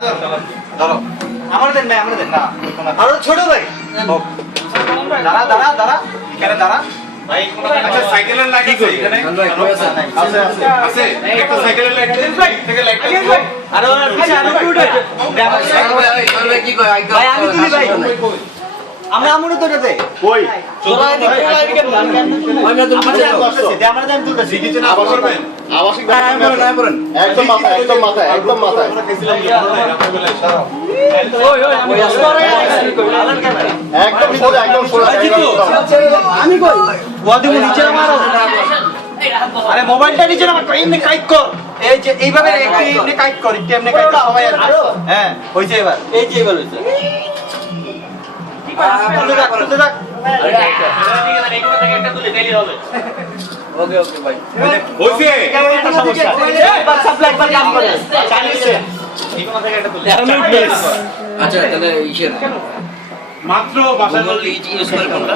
ধরো আমার দেন ভাই, আমরা দেন না আরো ছোট ভাই। দাঁড়া দাঁড়া দাঁড়া এখানে দাঁড়া ভাই। আচ্ছা সাইকেলের লাইট আছে এখানে? আছে আছে আছে একটা সাইকেলের লাইট আছে ভাই, থেকে লাইট আছে ভাই। আরে ওর পিছে আরো উঠে কি কয় ভাই, আমি তুলি ভাই। আমরা আমুনে তো যেতে কই চলা এদিকে আমরা তো আমরা দেন তুলতেছি কিছু না করবেন আবাসিক একদম মাথায় একদম মাথায় একদম মাথায় আমরা গেছিলাম যখন রাত্রিবেলা সারা একদম ভিতরে একদম সোজা আমি কই ওয়াদি মু নিচে মারো। আরে মোবাইলটা নিচে না এমনি কাইট কর, এই যে এইভাবে একটু এমনি কাইট কর, একটু এমনি কাইট কর সবাই। হ্যাঁ হইছে এবার, এই যে এবার হইছে। তুলে রাখ তুলে রাখ। ওকে ওকে ভাই হইছে কেমন একটা সমস্যা একবার সাপ্লাই একবার কাম করে চালিয়েছে এই কোন থেকে একটা তুলে আচ্ছা তাহলে ইসের মাত্র বাসা গুগল ইউজ করে কোনটা